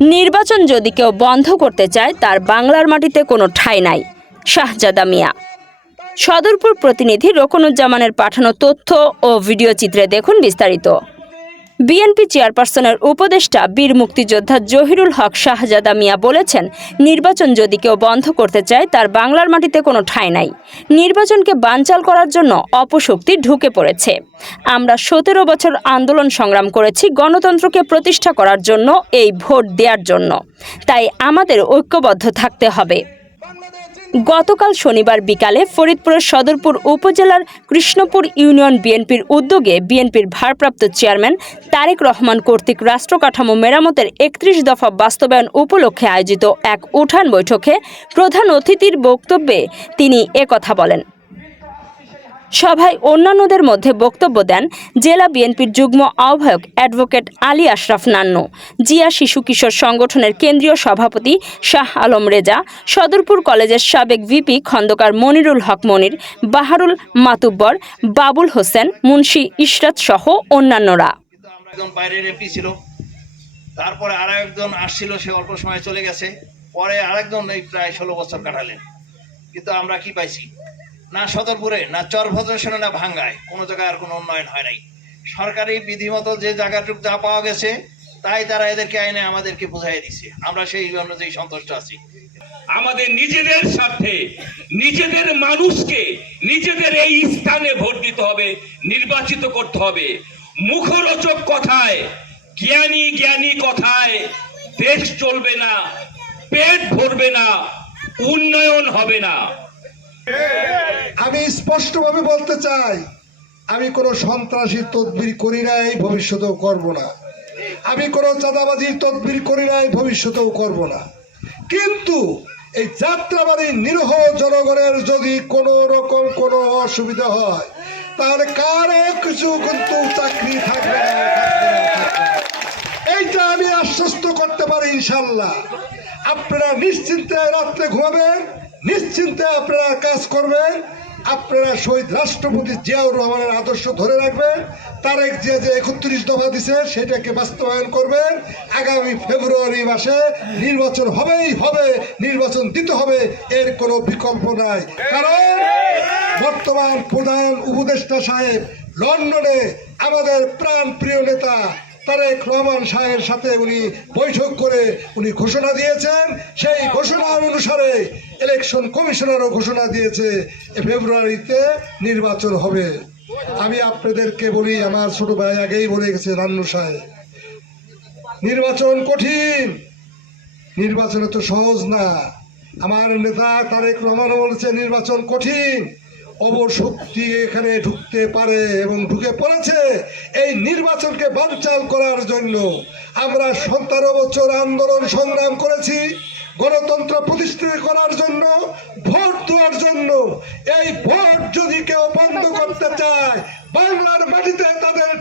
নির্বাচন যদি কেউ বন্ধ করতে চায়, তার বাংলার মাটিতে কোনো ঠাঁই নাই। শাহজাদা মিয়া। সদরপুর প্রতিনিধি রোকনুজ্জামানের পাঠানো তথ্য ও ভিডিও চিত্রে দেখুন বিস্তারিত। বিএনপি চেয়ারপারসনের উপদেষ্টা বীর মুক্তিযোদ্ধা জহিরুল হক শাহজাদা মিয়া বলেছেন, নির্বাচন যদি কেউ বন্ধ করতে চায়, তার বাংলার মাটিতে কোনো ঠাঁই নাই। নির্বাচনকে বানচাল করার জন্য অপশক্তি ঢুকে পড়েছে। আমরা সতেরো বছর আন্দোলন সংগ্রাম করেছি, গণতন্ত্রকে প্রতিষ্ঠা করার জন্য, এই ভোট দেওয়ার জন্য। তাই আমাদের ঐক্যবদ্ধ থাকতে হবে। গতকাল শনিবার বিকালে ফরিদপুরের সদরপুর উপজেলার কৃষ্ণপুর ইউনিয়ন বিএনপির উদ্যোগে বিএনপির ভারপ্রাপ্ত চেয়ারম্যান তারেক রহমান কর্তৃক রাষ্ট্রকাঠামো মেরামতের একত্রিশ দফা বাস্তবায়ন উপলক্ষে আয়োজিত এক উঠান বৈঠকে প্রধান অতিথির বক্তব্যে তিনি একথা বলেন। সভায় অন্যান্যদের মধ্যে বক্তব্য দেন জেলা বিএনপির যুগ্ম আহ্বায়ক অ্যাডভোকেট আলী আশরাফ নান্নু, জিয়া শিশু কিশোর সংগঠনের কেন্দ্রীয় সভাপতি শাহ আলম রেজা, সদরপুর কলেজের সাবেক ভিপি খন্দকার মনিরুল হক মনির, বাহারুল মাতুব্বর, বাবুল হোসেন, মুন্সি ইশরাত সহ অন্যান্যরা। তারপরে আর একজন আসছিল, সে অল্প সময় চলে গেছে, পরে আরেকজন প্রায় ষোলো বছর কাটালেন। কিন্তু আমরা কি পাইছি? না সদরপুরে না চর চরভদ্রেশনে না ভাঙ্গায়। কোনো জায়গায় আর কোনো উন্নয়ন হয় নাই। সরকারি বিধিমতো যে জায়গাটুকু যা পাওয়া গেছে তাই তারা এদেরকে আইনে আমাদেরকে বুঝাই দিছে। আমরা সেই অনুযায়ী সন্তুষ্ট আছি। আমাদের নিজেদের স্বার্থে নিজেদের মানুষকে নিজেদের এই স্থানে ভোট দিতে হবে নির্বাচিত করতে হবে। মুখরোচক কথায় জ্ঞানী জ্ঞানী কথায় দেশ চলবে না পেট ভরবে না উন্নয়ন হবে না। আমি স্পষ্টভাবে বলতে চাই, আমি কোনো সন্ত্রাসী তদবির করি নাই, ভবিষ্যতেও করব না। আমি কোনো চাঁদাবাজির তদবির করি নাই, ভবিষ্যতেও করব না। কিন্তু এই যাত্রাবাড়ির নিরহ জনগণের যদি কোনো রকম কোনো অসুবিধা হয়, তাহলে কারও কিছু কিন্তু চাকরি থাকবে। এইটা আমি আশ্বস্ত করতে পারি ইনশাল্লাহ আপনারা নিশ্চিন্তে রাত্রে ঘুমাবেন, নিশ্চিন্তে আপনারা কাজ করবেন আপনারা শহীদ রাষ্ট্রপতি জিয়াউর রহমানের আদর্শ ধরে রাখবেন, তারেক জিয়া যে একত্রিশ দফা দিছে, সেটাকে বাস্তবায়ন করবেন। আগামী ফেব্রুয়ারি মাসে নির্বাচন হবেই হবে, নির্বাচন দিতে হবে, এর কোনো বিকল্প নাই। কারণ বর্তমান প্রধান উপদেষ্টা সাহেব লন্ডনে আমাদের প্রাণ প্রিয় নেতা তারেক রহমান সাহেবের সাথে উনি বৈঠক করে উনি ঘোষণা দিয়েছেন। সেই ঘোষণা অনুসারে ইলেকশন কমিশনারও ঘোষণা দিয়েছে ফেব্রুয়ারিতে নির্বাচন হবে। আমি আপনাদেরকে বলি, আমার ছোট ভাই আগেই বলে গেছে রান্নু সাহেব, নির্বাচন কঠিন, নির্বাচন তো সহজ না। আমার নেতা তারেক রহমান বলেছে, নির্বাচন কঠিন। অবশক্তি এখানে ঢুকতে পারে এবং ঢুকে পড়েছে। এই নির্বাচনকে বানচাল করার জন্য আমরা সতেরো বছর আন্দোলন সংগ্রাম করেছি, গণতন্ত্র প্রতিষ্ঠিত করার জন্য, ভোট দেওয়ার জন্য। এই ভোট যদি কেউ বন্ধ করতে চায়, বাংলার মাটিতে তাদের